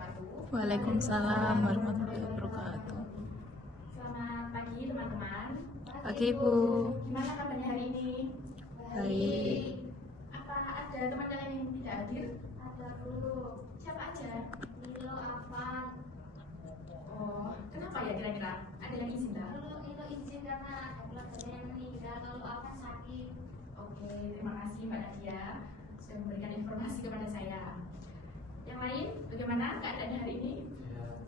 wabarakatuh. Waalaikumsalam warahmatullahi wabarakatuh. Selamat pagi teman-teman. Pagi Bu. Gimana kabarnya hari ini? Baik. Apa ada teman kalian yang tidak hadir? Ada dulu. Siapa aja? Milo Afan. Oh, kenapa ya kira-kira? Ada yang izin nggak? Milo izin karena ada keluarganya yang meninggal. Kalau Afan sakit. Oke, terima kasih Mbak Nadia sudah memberikan informasi kepada saya. Yang lain, bagaimana keadaan hari ini?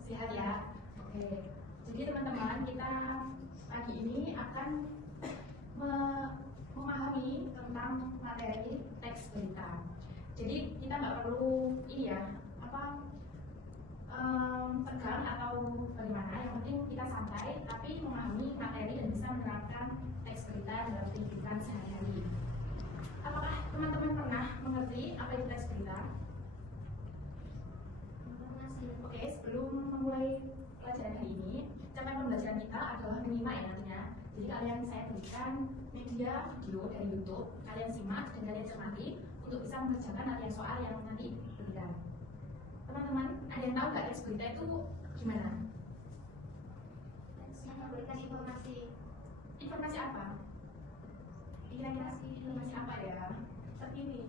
Sehat ya? Oke, jadi teman-teman, kita pagi ini akan memahami tentang materi teks berita. Jadi kita nggak perlu ini ya, tegang atau bagaimana. Yang penting kita santai, tapi memahami materi dan bisa menerapkan teks berita dalam kehidupan sehari-hari. Apakah teman-teman pernah mengerti apa itu teks berita? Oke, sebelum memulai pelajaran hari ini, capaian pembelajaran kita adalah menyimak ya nantinya. Jadi kalian saya berikan media video dari YouTube, kalian simak dan kalian cermati untuk bisa mengerjakan latihan soal yang nanti diberikan. Teman-teman, ada yang tahu nggak teks berita itu gimana? Teksnya memberikan informasi. Informasi apa? Kira-kira informasi apa ya? Terkini.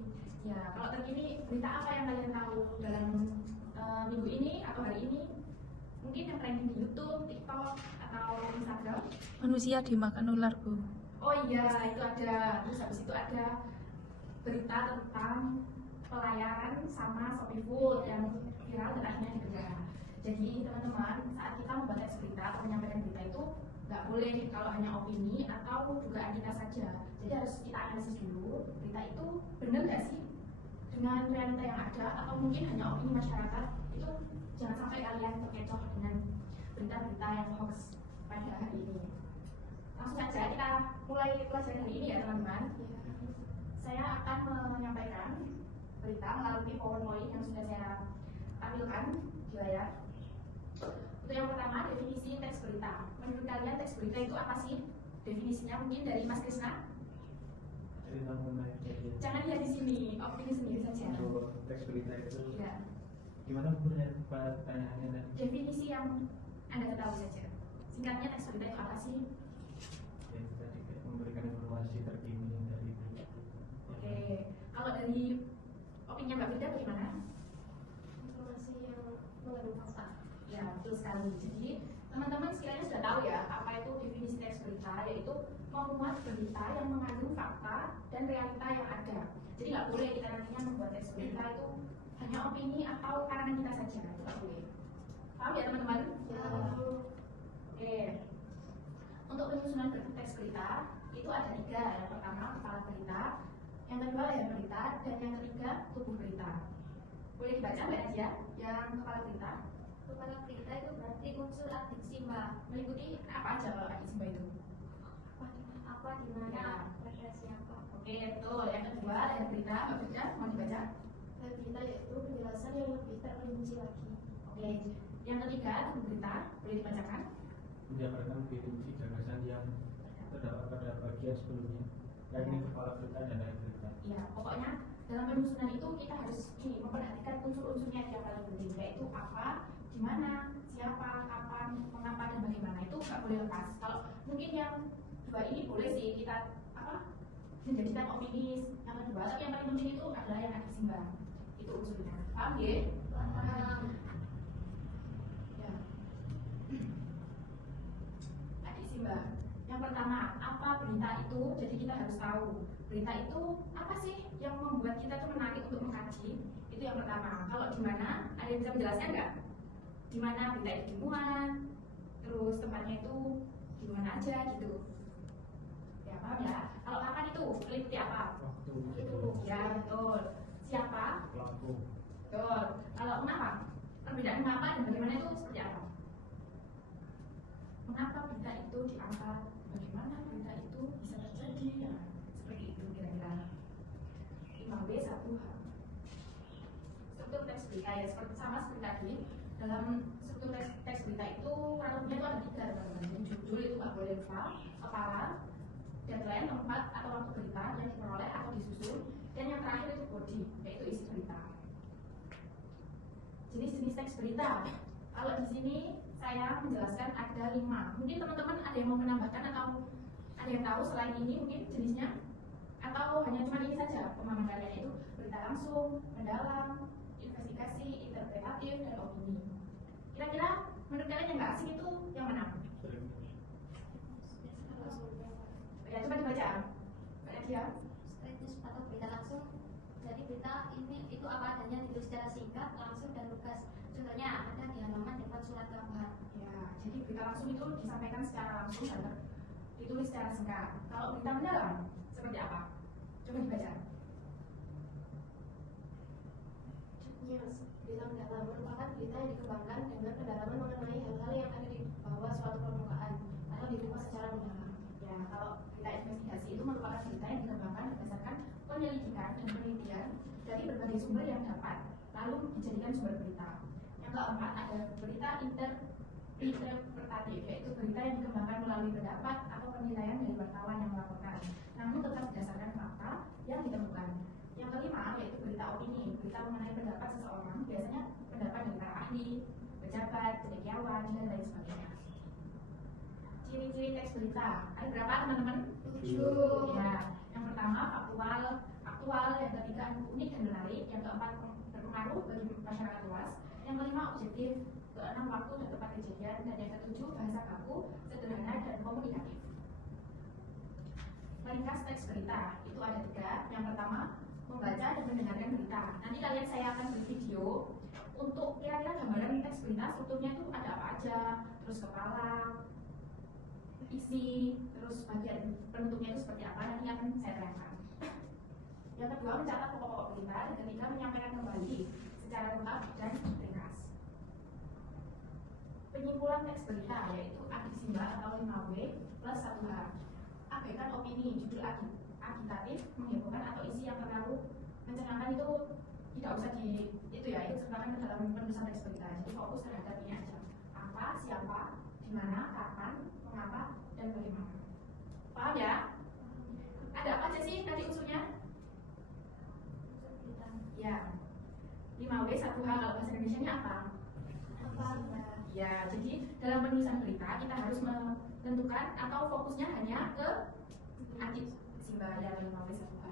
Ya, kalau terkini, berita apa yang kalian tahu dalam minggu ini atau hari ini? Mungkin yang trending di YouTube, TikTok, atau Instagram? Manusia dimakan ular Bu. Oh iya, itu ada. Terus habis itu ada berita tentang pelayaran sama Shopee Food yang viral dan akhirnya dipenjara. Jadi teman-teman, saat kita membaca berita atau menyampaikan berita itu nggak boleh kalau hanya opini atau dugaan kita saja. Jadi harus kita analisis dulu, berita itu benar nggak sih dengan realita yang ada, atau mungkin hanya opini masyarakat. Itu jangan sampai kalian terkecoh dengan berita-berita yang hoax pada hari ini. Langsung saja kita mulai pelajaran hari ini ya teman-teman. Saya akan menyampaikan berita melalui PowerPoint yang sudah saya tampilkan di layar. Untuk yang pertama, definisi teks berita. Menurut kalian teks berita itu apa sih? Definisinya mungkin dari Mas Krisna. Jangan lihat di sini, opini sendiri saja. Untuk teks berita itu Ya. gimana pertanyaannya tadi? Definisi yang Anda ketahui saja. Singkatnya teks berita itu apa sih? Ya, tadi kayak memberikan informasi terkini dari berita. Oke, kalau dari opini Mbak Frida bagaimana? Informasi yang mengandung fakta. Ya, betul sekali. Jadi teman-teman sekalian sudah tahu ya apa itu definisi teks berita, yaitu memuat berita yang mengandung fakta dan realita yang ada. Jadi nggak boleh kita nantinya membuat teks berita itu hanya opini atau karangan kita saja, itu nggak boleh. Paham ya teman-teman? Ya. Oke. Untuk penyusunan teks berita itu ada 3. Yang pertama kepala berita, yang kedua layar berita, dan yang ketiga tubuh berita. Boleh dibaca Mbak Nadia yang kepala berita? Kepala berita itu berarti unsur adiksi Mbak. Meliputi apa aja kalau Kak Simba itu? Apa di mana pada siapa. Oke, betul. Yang kedua layar berita, Mbak Frida mau dibaca? Dan berita yaitu penjelasan yang lebih terperinci lagi. Oke. Yang ketiga tubuh berita, boleh dibacakan? Menjabarkan definisi gagasan yang terdapat pada bagian sebelumnya, yakni kepala berita dan layar berita. Iya, pokoknya dalam penyusunan itu kita harus ini memperhatikan unsur-unsurnya yang paling penting, yaitu apa, di mana, siapa, kapan, mengapa dan bagaimana. Itu nggak boleh lepas. Kalau mungkin yang dua ini boleh sih kita menjadikan opini yang kedua, tapi yang paling penting itu adalah yang adiksi Mbak. Itu unsurnya. Paham ya? Ya. Adiksi Mbak. Yang pertama, apa berita itu? Jadi kita harus tahu berita itu apa sih yang membuat kita itu menarik untuk mengkaji. Itu yang pertama. Kalau di mana, ada yang bisa menjelaskan nggak? Di mana berita itu dimuat, terus tempatnya itu di mana aja gitu. Ya paham ya? Kalau kapan itu meliputi apa? Waktu Itu ya betul. Siapa? pelaku. Betul. Kalau mengapa? Perbedaan mengapa dan bagaimana itu seperti apa? Mengapa berita itu diangkat? Bagaimana berita itu bisa terjadi? Ya, seperti itu kira-kira. 5B1H. Struktur teks berita ya sama seperti tadi. Dalam struktur teks berita itu kurang lebihnya itu ada 3 teman-teman. Jadi judul itu nggak boleh lupa, kepala, deadline, tempat atau waktu berita yang diperoleh atau disusun, dan yang terakhir itu body, yaitu isi berita. Jenis-jenis teks berita berita. Kalau di sini saya menjelaskan ada 5. Mungkin teman-teman ada yang mau menambahkan atau ada yang tahu selain ini mungkin jenisnya? Atau hanya cuma ini saja pemahaman kalian, yaitu berita langsung, mendalam, investigasi, interpretatif, dan opini. Kira-kira menurut kalian yang nggak asing itu yang mana? Ya, coba dibaca. Banyak ya. Straight news atau berita langsung. Jadi berita ini itu apa adanya, ditulis secara singkat, langsung dan lugas. Contohnya ada di halaman depan surat kabar. Ya, jadi berita langsung itu disampaikan secara langsung dan ditulis secara singkat. Kalau berita mendalam seperti apa? Coba dibaca. News, berita mendalam merupakan berita yang dikembangkan dengan pendalaman mengenai hal-hal yang ada di bawah suatu permukaan atau dikupas secara mendalam. Ya, kalau berita investigasi itu merupakan berita yang dikembangkan berdasarkan penyelidikan dan penelitian dari berbagai sumber yang dapat, lalu dijadikan sumber berita. Yang keempat ada berita interpretatif, yaitu berita yang dikembangkan melalui pendapat atau penilaian dari wartawan yang melaporkan, namun tetap berdasarkan fakta yang ditemukan. Yang kelima yaitu berita opini, berita mengenai pendapat seseorang, biasanya pendapat dari para ahli, pejabat, cendekiawan, dan lain sebagainya. Ciri-ciri teks berita, ada berapa teman-teman? 7. Ya, yang pertama faktual, yang ketiga unik dan menarik, yang keempat berpengaruh bagi masyarakat luas, yang kelima objektif, keenam waktu dan tempat kejadian, dan yang ketujuh bahasa baku, sederhana dan komunikatif. Meringkas teks berita itu ada 3. Yang pertama membaca dan mendengarkan berita. Nanti kalian saya akan beri video untuk kira-kira gambaran teks berita strukturnya itu ada apa aja, terus kepala, isi, terus bagian penutupnya itu seperti apa, nanti akan saya terangkan. Yang kedua mencatat pokok-pokok berita, dan ketiga menyampaikan kembali secara lengkap dan ringkas. Penyimpulan teks berita yaitu agisimbah atau 5W plus 1H. Abaikan opini, judul agitatif, menghebohkan atau isi yang terlalu mencengangkan itu tidak usah itu sertakan ke dalam penulisan teks berita. Jadi fokus terhadap ini aja. Apa, siapa, di mana, kapan, mengapa, dan bagaimana. Paham ya? Ada apa aja sih tadi unsurnya? Ya. 5W 1H, kalau bahasa Indonesia-nya apa? Ya, jadi dalam penulisan berita kita harus menentukan atau fokusnya hanya ke agisimbah ya 5W 1H.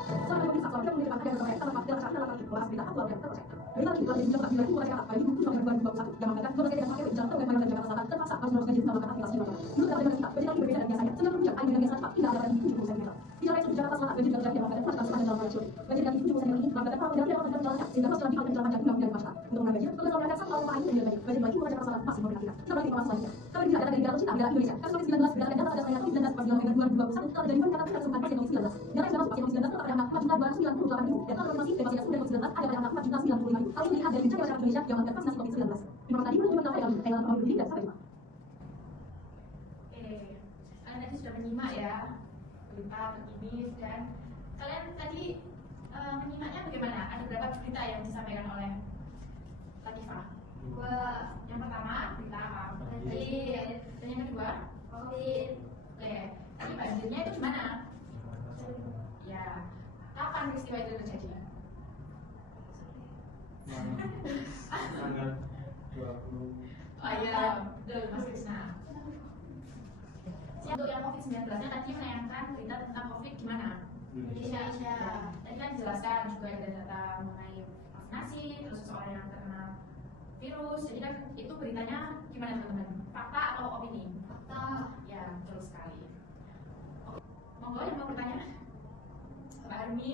Selama pemirsa keluarga memiliki pakaian terbaik dalam pakaian saat dalam arti kelas berita aktual dan terpercaya. Berita lagi keluarga dijalankan di bulan masyarakat pada buku November 2021 yang mengatakan berbagai dengan pakai jalan tol dan Jakarta Selatan terpaksa harus meneruskan jenis melakukan aktivitas di lokal. Menurut data kita, berita lagi berbeda dari biasanya. 90 jam dengan biasa cepat tidak ada lagi 70 cm. Di jalan itu Jakarta Selatan banjir dan yang mengatakan melakukan sepanjang jalan raya Curi. Banjir dari 70 cm ini mengatakan para penjalan yang akan jalannya sehingga harus dilanjutkan jalan panjang hingga masyarakat. Untuk menangani banjir, petugas melakukan satu lalu lain dan banjir lagi Jakarta Selatan masih memperhatikan. Seperti informasi selanjutnya. Kami tidak data dari Gatot Cita Negara Indonesia. Kasus COVID-19 berdasarkan data pada tanggal 19 November 2021 telah terjadi peningkatan kasus pasien COVID-19. Data yang termasuk pasien COVID-19 terdapat pada angka 4.298.000 dan total informasi bebas kasus COVID-19 ada pada angka 4.095.000. Hal ini dilihat dari bincang masyarakat Indonesia yang melakukan vaksinasi COVID-19. Informasi tadi menunjukkan apa yang kaitan dengan diri dan sampai jumpa. Kalian tadi sudah menyimak ya berita terkini, dan kalian tadi menyimaknya bagaimana? Ada berapa berita yang disampaikan oleh Latifah? 2. Yang pertama berita apa? Banjir. Dan yang kedua? COVID. Oke. Tadi banjirnya itu gimana? Ya. Kapan peristiwa itu terjadi? Tanggal 20. Oh iya, betul Mas Krisna. Untuk yang COVID-19-nya tadi menayangkan berita tentang COVID di mana? Indonesia. Tadi kan dijelaskan juga ada data mengenai vaksinasi, terus seseorang yang terkena virus. Jadi kan itu beritanya gimana teman-teman? Fakta atau opini? Fakta. Ya, betul sekali. Oke. Monggo yang mau bertanya? Mbak Armi,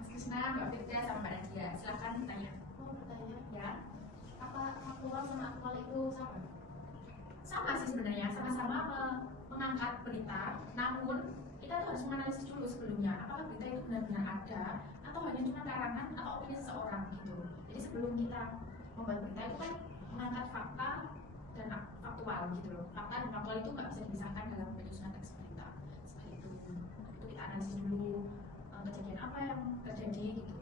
Mas Krisna, Mbak Firda, sama Mbak Nadia. Silahkan tanya. Mau bertanya, Ya. apa faktual sama aktual itu sama? Sama sih sebenarnya, sama-sama mengangkat berita, namun kita tuh harus menganalisis dulu sebelumnya apakah berita itu benar-benar ada atau hanya cuma karangan atau opini seseorang gitu. Jadi sebelum kita membuat berita itu kan mengangkat fakta dan faktual gitu loh. Fakta dan faktual itu nggak bisa dipisahkan dalam penyusunan teks berita. Seperti itu. Itu kita analisis dulu kejadian apa yang terjadi gitu.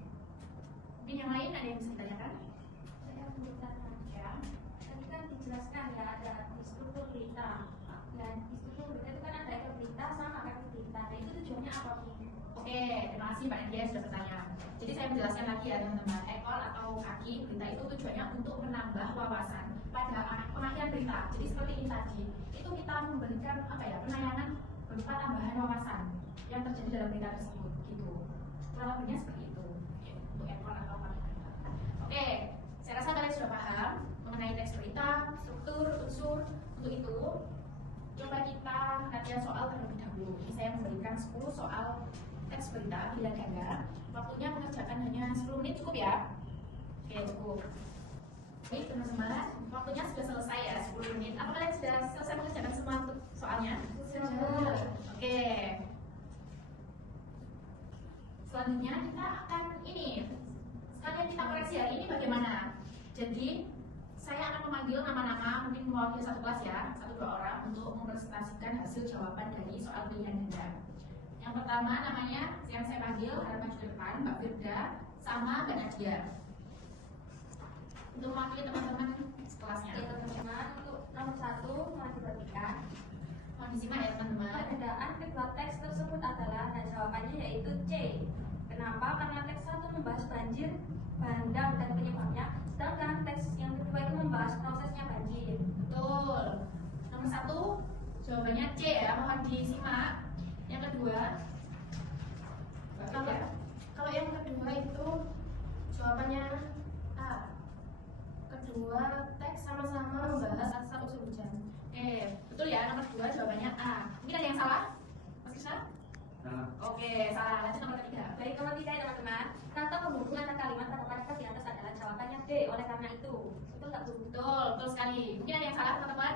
Mungkin yang lain ada yang bisa ditanyakan? Saya bertanya. Ya. Tadi kan dijelaskan ya ada di struktur berita. Dan di struktur berita itu kan ada berita sama berita. Nah itu tujuannya apa sih? Oke, terima kasih Mbak Nadia yang sudah bertanya. Jadi saya menjelaskan lagi ya teman-teman, ekor atau kaki berita itu tujuannya untuk menambah wawasan pada pengakhiran berita. Jadi seperti ini tadi, itu kita memberikan penayangan berupa tambahan wawasan yang terjadi dalam berita tersebut, gitu. Kurang lebihnya seperti itu untuk ekor atau kaki berita. Oke, saya rasa kalian sudah paham mengenai teks berita, struktur, unsur. Untuk itu, coba kita latihan soal terlebih dahulu. Ini saya memberikan 10 soal teks berita pilihan ganda. Waktunya mengerjakan hanya 10 menit, cukup ya? Oke, cukup. Oke, teman-teman, waktunya sudah selesai ya, 10 menit. Apa kalian sudah selesai mengerjakan semua soalnya? Sudah. Oke. Selanjutnya kita akan sekalian kita koreksi hari ini bagaimana. Jadi saya akan memanggil nama-nama, mungkin mewakili satu kelas ya, 1-2 orang untuk mempresentasikan hasil jawaban dari soal pilihan ganda. Yang pertama namanya yang saya panggil harap maju ke depan, Mbak Firda sama Mbak Nadia. Untuk mewakili teman-teman sekelasnya. Oke teman-teman, untuk nomor 1 mohon diperhatikan. Mohon disimak ya teman-teman. Perbedaan kedua teks tersebut adalah dan jawabannya yaitu C. Kenapa? Karena teks 1 membahas banjir, bandang dan penyebabnya, sedangkan teks yang kedua itu membahas prosesnya banjir. Betul. Nomor 1 jawabannya C ya, mohon disimak. Yang kedua, Kalau yang kedua itu jawabannya A. Kedua teks sama-sama membahas asal usul hujan. betul ya, nomor 2 jawabannya A. Mungkin ada yang salah? Mas Krisna? Nah, Oke, salah. Lanjut nomor 3. Baik, nomor 3 ya teman-teman. Kata penghubung antara kalimat pada paragraf di atas adalah jawabannya D. Oleh karena itu, betul nggak Bu? Betul sekali. Mungkin ada yang salah teman-teman?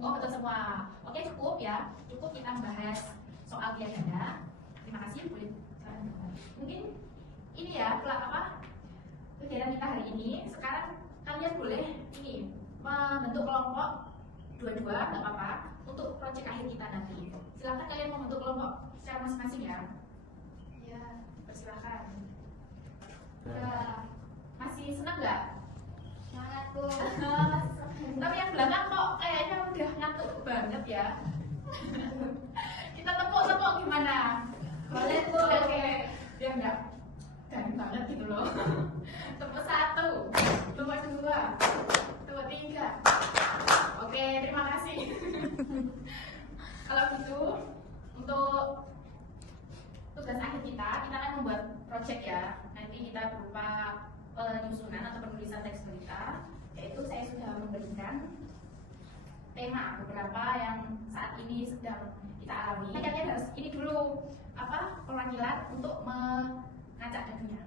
Oh, betul semua. Oke, cukup ya. Cukup kita bahas soal pilihan ganda. Terima kasih. Boleh. Mungkin ini ya, kegiatan kita hari ini. Sekarang kalian boleh membentuk kelompok dua-dua, nggak apa-apa, untuk proyek akhir kita nanti. Silakan kalian membentuk kelompok secara masing-masing ya. Ya. Persilakan. Masih senang nggak? Semangat Bu. Tapi yang belakang kok kayaknya udah ngantuk banget ya. Kita tepuk-tepuk gimana? Boleh Bu. Oke, biar nggak garing banget gitu loh. Tepuk 1, tepuk 2, tepuk 3. Oke, terima kasih. Kalau gitu, untuk tugas akhir kita akan membuat project ya. Nanti kita berupa penyusunan atau penulisan teks berita. Yaitu saya sudah memberikan tema beberapa yang saat ini sedang kita alami. Kalian harus ini dulu perwakilan untuk mengacak dadunya.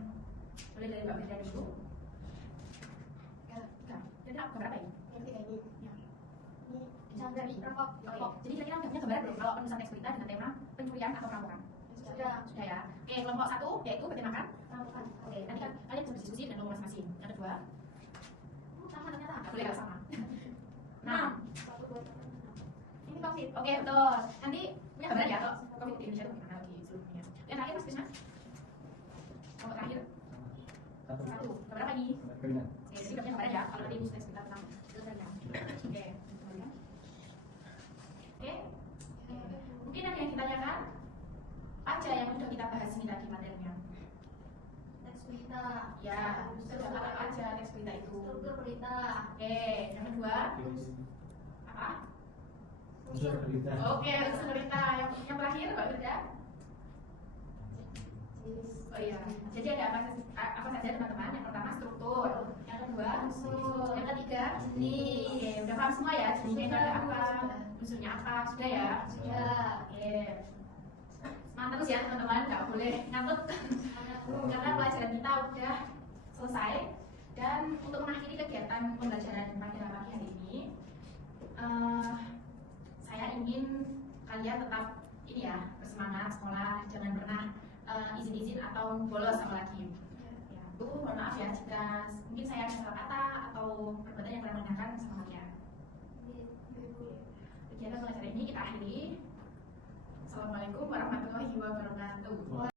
Boleh dari Mbak Firda dulu. Jadi apa berapa ini? Yang ketiga ini. Ya. Jangan dari rokok. Oke. Jadi kira-kira punya gambaran belum kalau penulisan teks berita dengan tema pencurian atau perampokan? Sudah. Sudah ya. Oke, kelompok 1 yaitu bertemakan Rambukan. Oke, nanti kan kalian bisa berdiskusi dengan kelompok masing-masing. Yang kedua, Sama ternyata. nggak boleh kalau sama. 6. 1, 2, 3. Ini COVID. Oke, betul. Nanti punya gambaran ya kalau COVID di Indonesia itu gimana lagi seluruhnya. Yang terakhir Mas Krisna. Kelompok terakhir 1. Gambar apa ini? keringat. Oke, jadi punya gambaran ya kalau nanti sudah sekitar tentang gambaran. Oke. Oke. Mungkin ada yang ditanyakan? Apa aja yang sudah kita bahas ini tadi materinya? Teks berita. Ya, sudah apa aja teks berita itu? Struktur berita. Oke, yang kedua apa? Unsur berita. Oke, unsur berita. Yang terakhir Mbak Firda? Oh iya. Jadi ada apa saja teman-teman? Yang pertama struktur, yang kedua unsur, yang ketiga jenis. Oke, udah paham semua ya? Jenisnya itu ada apa? Unsurnya apa? Sudah ya? Sudah. Oke. Semangat terus ya teman-teman, nggak boleh ngantuk karena pelajaran kita udah selesai. Dan untuk mengakhiri kegiatan pembelajaran pada pagi hari ini, saya ingin kalian tetap bersemangat sekolah, jangan pernah izin-izin atau bolos apalagi. Ya, itu mohon maaf ya jika mungkin saya ada salah kata atau perbuatan yang kurang mengenakan sama kalian. Kegiatan pelajaran ini kita akhiri. Assalamualaikum warahmatullahi wabarakatuh.